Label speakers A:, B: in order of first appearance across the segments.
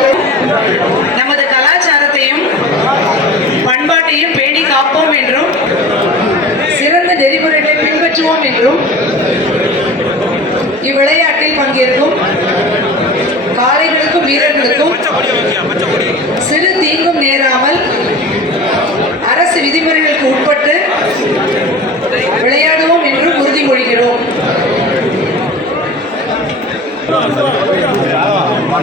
A: பெரும் நமது கலாச்சாரத்தையும் பண்பாட்டையும் பேணி காப்போம் என்றும்
B: சிறந்த நெறிமுறைகளை பின்பற்றுவோம் என்றும் இவ்விளையாட்டில் பங்கேற்கும் காளைகளுக்கும் வீரர்களுக்கும் சிறு தீங்கும் நேராமல் அரசு விதிமுறைகளுக்கு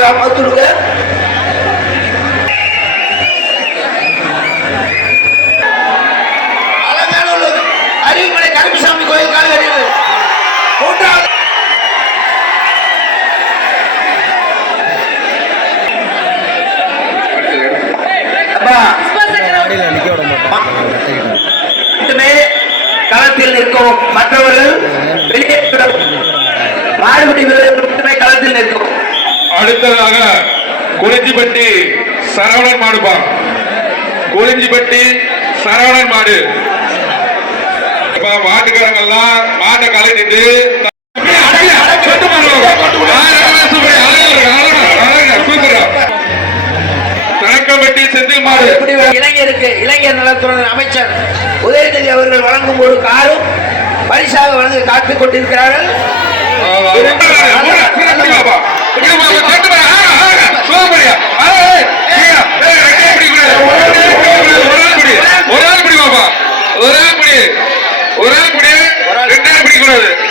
B: நல்லா பார்த்துடுங்க அருவிமலை கருப்பசாமி கோயில் கால்வெறியில் மூன்றாவது களத்தில் நிற்கும் மற்றவர்கள்
C: குறிஞ்சிப்பட்டி சரவணன் மாடுப்பா குறிஞ்சிப்பட்டி சரவணன் மாடு. மாட்டுக்காரங்க எல்லாம் மாட்டை
B: கலைஞ்சிட்டு இளைஞருக்கு இளைஞர் நலத்துறை அமைச்சர் உதயநிதி அவர்கள் வழங்கும் ஒரு காரும் பரிசாக வழங்க காத்துக் கொண்டிருக்கிறார்கள்.
C: இருக்குது